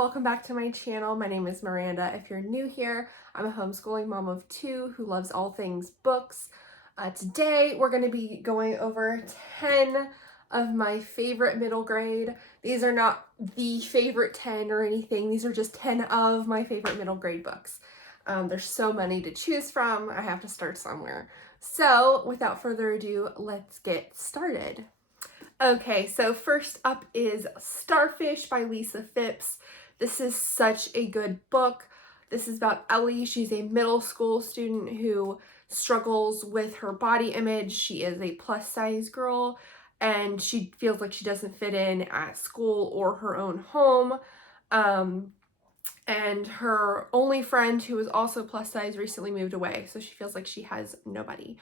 welcome back to my channel. My name is Miranda. If you're new here, I'm a homeschooling mom of two who loves all things books. Today we're going to be going over 10 of my favorite middle grade. These are not the favorite 10 or anything. These are just 10 of my favorite middle grade books. There's so many to choose from. I have to start somewhere. So without further ado, let's get started. Okay, so first up is Starfish by Lisa Fipps. This is such a good book. This is about Ellie. She's a middle school student who struggles with her body image. She is a plus size girl and she feels like she doesn't fit in at school or her own home. And her only friend, who is also plus size, recently moved away, so she feels like she has nobody.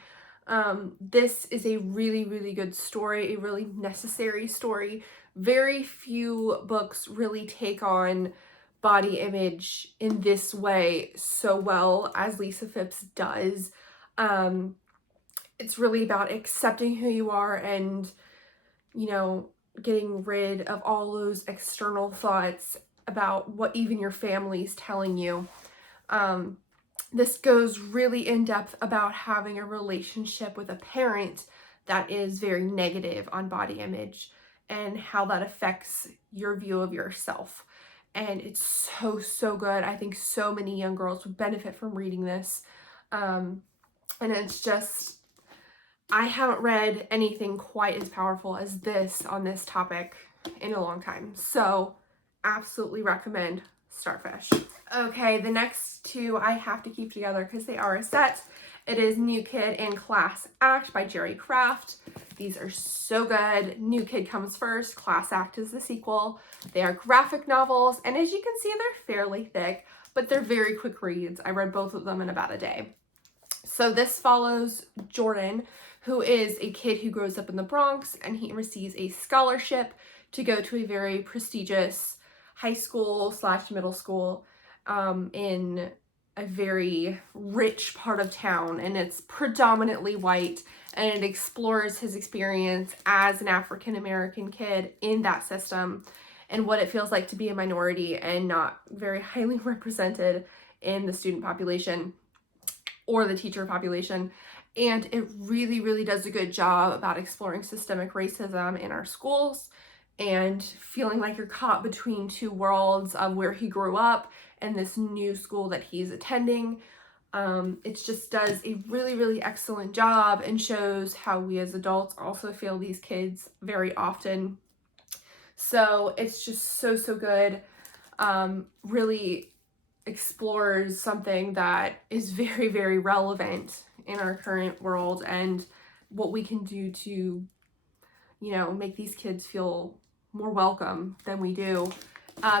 This is a really, really good story, a really necessary story. Very few books really take on body image in this way so well as Lisa Fipps does. It's really about accepting who you are and, you know, getting rid of all those external thoughts about what even your family's telling you. This goes really in depth about having a relationship with a parent that is very negative on body image and how that affects your view of yourself. And it's so good. I think so many young girls would benefit from reading this. And it's just, I haven't read anything quite as powerful as this on this topic in a long time. So absolutely recommend Starfish. Okay, the next two I have to keep together because they are a set. It is New Kid and Class Act by Jerry Craft. These are so good. New Kid comes first, Class Act is the sequel. They are graphic novels, and as you can see, they're fairly thick, but they're very quick reads. I read both of them in about a day. So this follows Jordan, who is a kid who grows up in the Bronx, and he receives a scholarship to go to a very prestigious high school / middle school in a very rich part of town, and it's predominantly white, and it explores his experience as an African-American kid in that system and what it feels like to be a minority and not very highly represented in the student population or the teacher population. And it really, really does a good job about exploring systemic racism in our schools and feeling like you're caught between two worlds of where he grew up and this new school that he's attending. It just does a really, really excellent job and shows how we as adults also feel these kids very often. So it's just so good. Really explores something that is very, very relevant in our current world and what we can do to, you know, make these kids feel more welcome than we do.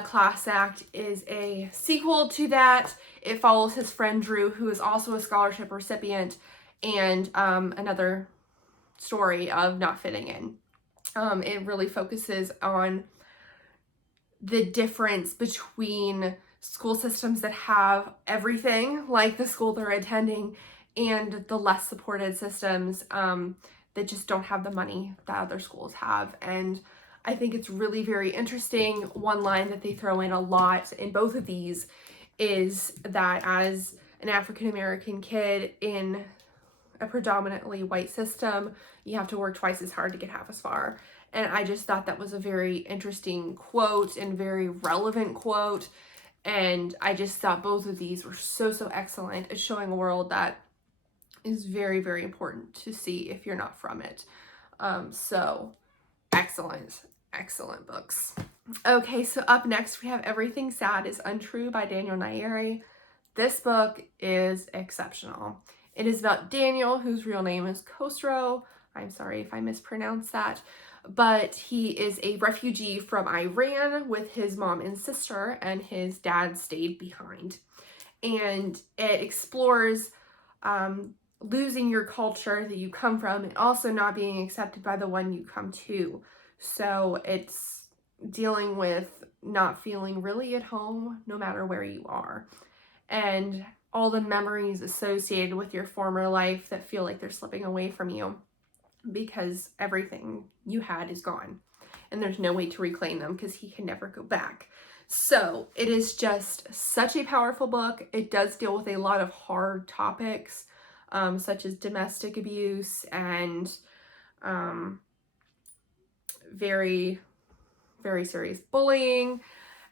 Class Act is a sequel to that. It follows his friend Drew, who is also a scholarship recipient, and another story of not fitting in. It really focuses on the difference between school systems that have everything, like the school they're attending, and the less supported systems that just don't have the money that other schools have. And I think it's really very interesting. One line that they throw in a lot in both of these is that as an African-American kid in a predominantly white system, you have to work twice as hard to get half as far. And I just thought that was a very interesting quote and very relevant quote. And I just thought both of these were so excellent at showing a world that is very, very important to see if you're not from it. So excellent books. Okay, so up next we have Everything Sad is Untrue by Daniel Nayeri. This book is exceptional. It is about Daniel, whose real name is Khosrow. I'm sorry if I mispronounced that. But he is a refugee from Iran with his mom and sister, and his dad stayed behind. And it explores losing your culture that you come from and also not being accepted by the one you come to. So it's dealing with not feeling really at home no matter where you are, and all the memories associated with your former life that feel like they're slipping away from you because everything you had is gone and there's no way to reclaim them because he can never go back. So it is just such a powerful book. It does deal with a lot of hard topics, such as domestic abuse and very, very serious bullying.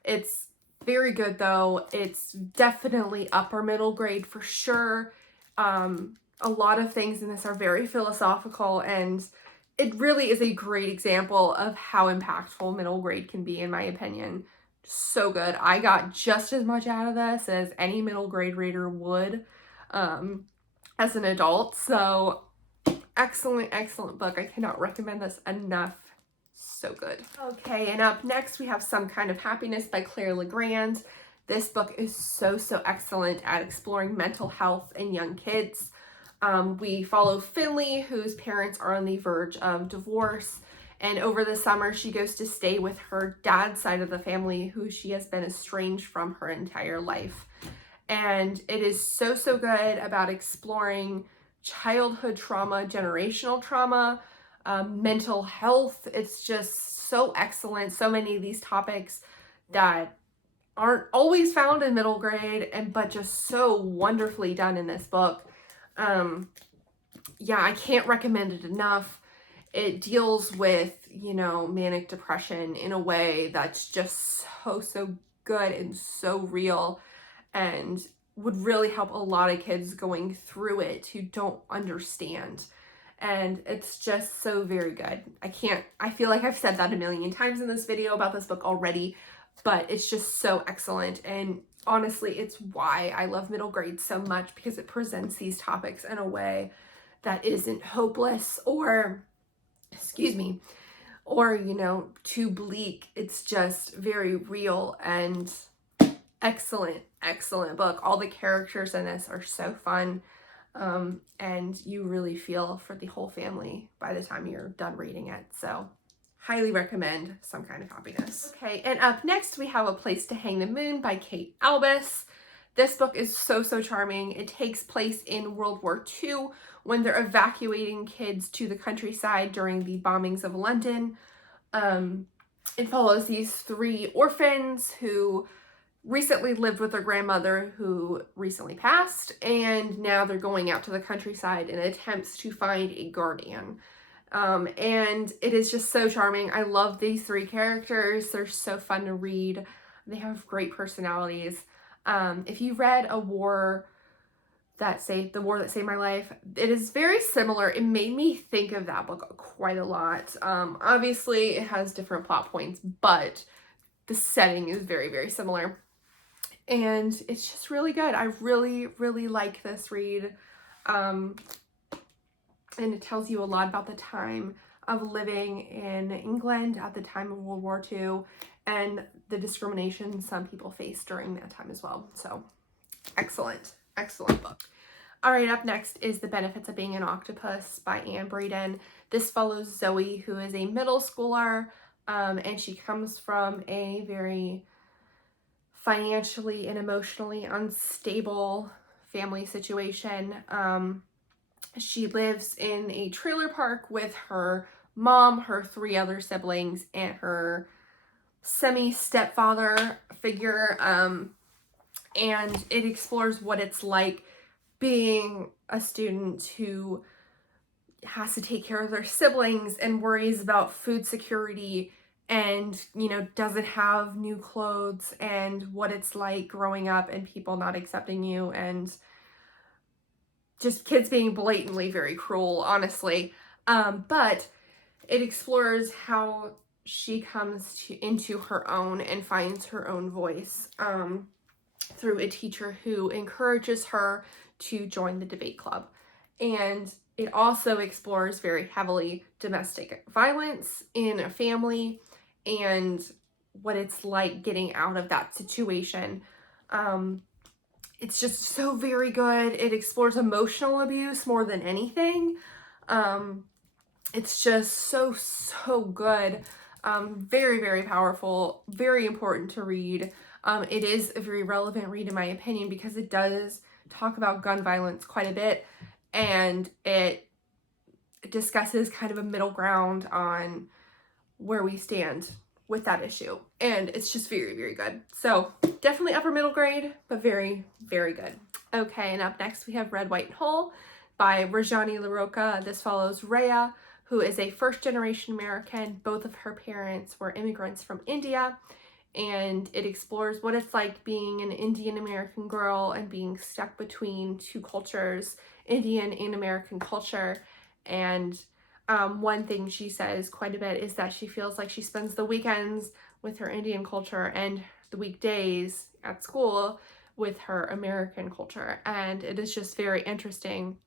It's very good though. It's definitely upper middle grade for sure. A lot of things in this are very philosophical, and it really is a great example of how impactful middle grade can be, in my opinion. So good. I got just as much out of this as any middle grade reader would as an adult. So excellent, excellent book. I cannot recommend this enough. So good. Okay, and up next we have Some Kind of Happiness by Claire Legrand. This book is so excellent at exploring mental health in young kids. We follow Finley, whose parents are on the verge of divorce, and over the summer she goes to stay with her dad's side of the family, who she has been estranged from her entire life. And it is so good about exploring childhood trauma, generational trauma, mental health. It's just so excellent. So many of these topics that aren't always found in middle grade, but just so wonderfully done in this book. Yeah, I can't recommend it enough. It deals with, manic depression in a way that's just so good and so real, and would really help a lot of kids going through it who don't understand. And it's just so very good. I feel like I've said that a million times in this video about this book already, but it's just so excellent. And honestly, it's why I love middle grade so much, because it presents these topics in a way that isn't hopeless or, too bleak. It's just very real and excellent book. All the characters in this are so fun. And you really feel for the whole family by the time you're done reading it. So highly recommend Some Kind of Happiness. Okay, and up next we have A Place to Hang the Moon by Kate Albus. This book is so charming. It takes place in World War II when they're evacuating kids to the countryside during the bombings of London. It follows these 3 orphans who recently lived with their grandmother, who recently passed, and now they're going out to the countryside in attempts to find a guardian. And it is just so charming. I love these 3 characters. They're so fun to read. They have great personalities. If you read The War That Saved My Life, it is very similar. It made me think of that book quite a lot. Obviously it has different plot points, but the setting is very similar. And it's just really good. I really like this read. And it tells you a lot about the time of living in England at the time of World War II and the discrimination some people faced during that time as well. So excellent book. All right, up next is The Benefits of Being an Octopus by Braden. This follows Zoe, who is a middle schooler, and she comes from a very financially and emotionally unstable family situation. She lives in a trailer park with her mom, her 3 other siblings, and her semi-stepfather figure. And it explores what it's like being a student who has to take care of their siblings and worries about food security and, doesn't have new clothes, and what it's like growing up and people not accepting you, and just kids being blatantly very cruel, honestly. But it explores how she comes into her own and finds her own voice through a teacher who encourages her to join the debate club. And it also explores very heavily domestic violence in a family and what it's like getting out of that situation. It's just so very good. It explores emotional abuse more than anything. It's just so good. Very powerful, very important to read. It is a very relevant read in my opinion, because it does talk about gun violence quite a bit, and it discusses kind of a middle ground on where we stand with that issue. And it's just very, very good. So definitely upper middle grade, but very, very good. Okay, and up next we have Red, White, and Whole by Rajani Larocca. This follows Rhea, who is a first-generation American. Both of her parents were immigrants from India, and it explores what it's like being an Indian American girl and being stuck between two cultures, Indian and American culture. And one thing she says quite a bit is that she feels like she spends the weekends with her Indian culture and the weekdays at school with her American culture. And it is just very interesting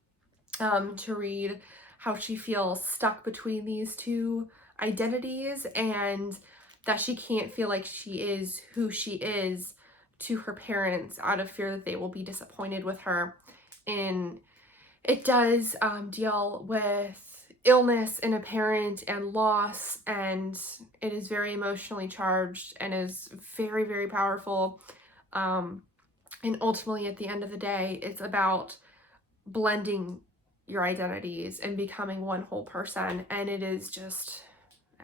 to read how she feels stuck between these two identities, and that she can't feel like she is who she is to her parents out of fear that they will be disappointed with her. And it does deal with illness in a parent and loss, and it is very emotionally charged and is very, very powerful. And ultimately, at the end of the day, it's about blending your identities and becoming one whole person, and it is just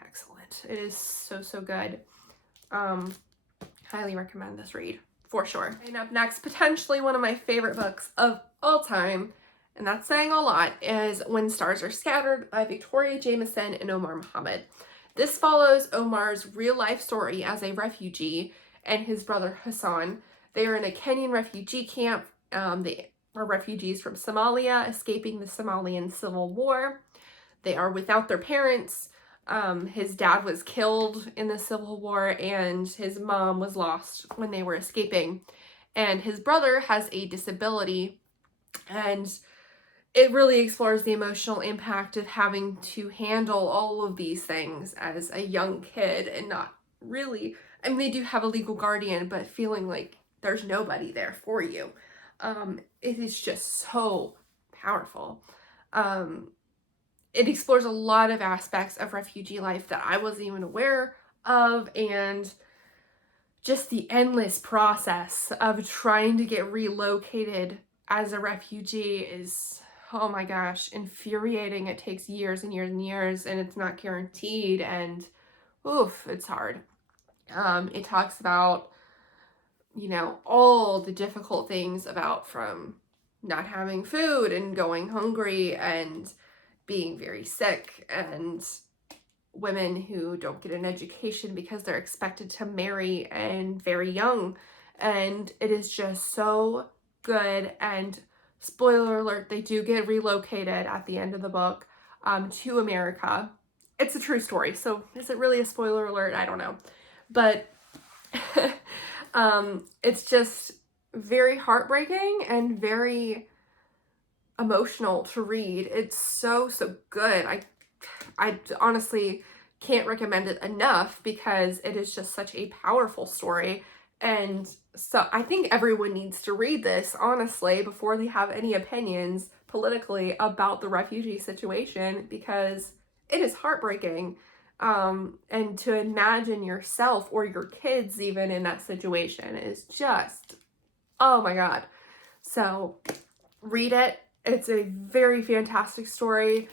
excellent. It is so, so good. Highly recommend this read for sure. And up next, potentially one of my favorite books of all time, and that's saying a lot, is When Stars Are Scattered by Victoria Jamieson and Omar Mohamed. This follows Omar's real life story as a refugee and his brother Hassan. They are in a Kenyan refugee camp. They are refugees from Somalia, escaping the Somalian civil war. They are without their parents. His dad was killed in the civil war, and his mom was lost when they were escaping. And his brother has a disability, and it really explores the emotional impact of having to handle all of these things as a young kid and not really, I mean, they do have a legal guardian, but feeling like there's nobody there for you. It is just so powerful. It explores a lot of aspects of refugee life that I wasn't even aware of, and just the endless process of trying to get relocated as a refugee is, oh my gosh, infuriating. It takes years and years and years, and it's not guaranteed, and oof, it's hard. It talks about, you know, all the difficult things about from not having food and going hungry and being very sick, and women who don't get an education because they're expected to marry and very young. And it is just so good. And spoiler alert, they do get relocated at the end of the book to America. It's a true story, so is it really a spoiler alert? I don't know. But it's just very heartbreaking and very emotional to read. It's so, so good. I honestly can't recommend it enough because it is just such a powerful story. And so I think everyone needs to read this, honestly, before they have any opinions politically about the refugee situation, because it is heartbreaking. And to imagine yourself or your kids even in that situation is just, oh my God. So read it. It's a very fantastic story.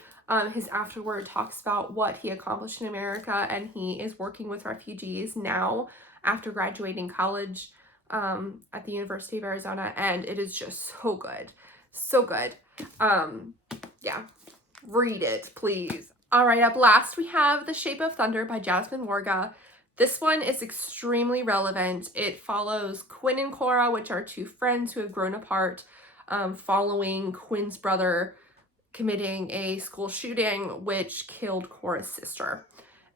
His afterword talks about what he accomplished in America, and he is working with refugees now after graduating college at the University of Arizona, and it is just so good. So good. Yeah, read it, please. All right, up last we have The Shape of Thunder by Jasmine Warga. This one is extremely relevant. It follows Quinn and Cora, which are two friends who have grown apart following Quinn's brother committing a school shooting which killed Cora's sister.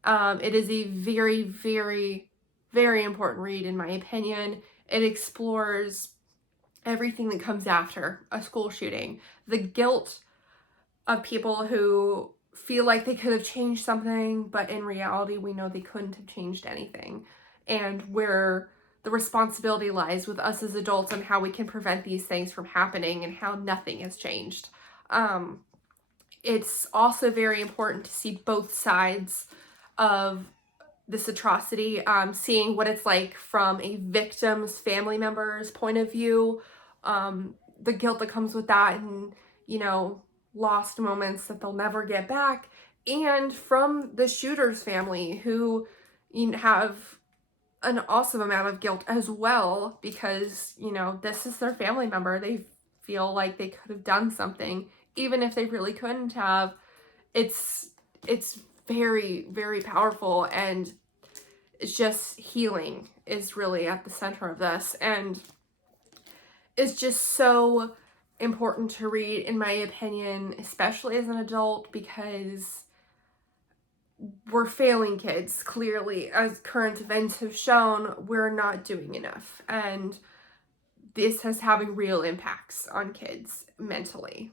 It is a very, very, very important read in my opinion. It explores everything that comes after a school shooting. The guilt of people who feel like they could have changed something, but in reality we know they couldn't have changed anything. And where the responsibility lies with us as adults on how we can prevent these things from happening and how nothing has changed. It's also very important to see both sides of this atrocity, seeing what it's like from a victim's family member's point of view, the guilt that comes with that, and, you know, lost moments that they'll never get back, and from the shooter's family who, you have an awesome amount of guilt as well, because, you know, this is their family member. They feel like they could have done something, even if they really couldn't have. It's very, very powerful, and it's just healing is really at the center of this, and it's just so important to read, in my opinion, especially as an adult, because we're failing kids, clearly. As current events have shown, we're not doing enough, and this is having real impacts on kids mentally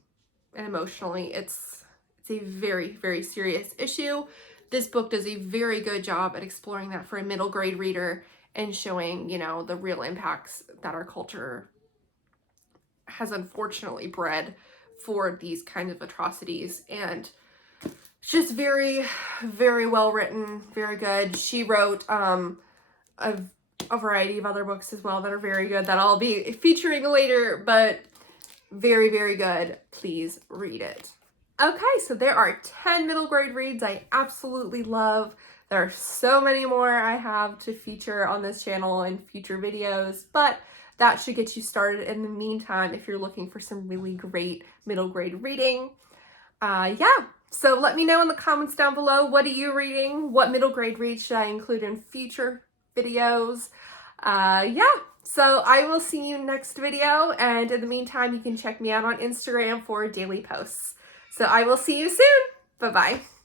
and emotionally. It's a very, very serious issue. This book does a very good job at exploring that for a middle grade reader and showing, you know, the real impacts that our culture has unfortunately bred for these kinds of atrocities. And it's just very, very well written, very good. She wrote a variety of other books as well that are very good that I'll be featuring later, but very, very good. Please read it. Okay, so there are 10 middle grade reads I absolutely love. There are so many more I have to feature on this channel in future videos, but that should get you started in the meantime if you're looking for some really great middle grade reading. Yeah, so let me know in the comments down below, what are you reading? What middle grade reads should I include in future videos? Yeah, so I will see you next video, and in the meantime, you can check me out on Instagram for daily posts. So I will see you soon. Bye-bye.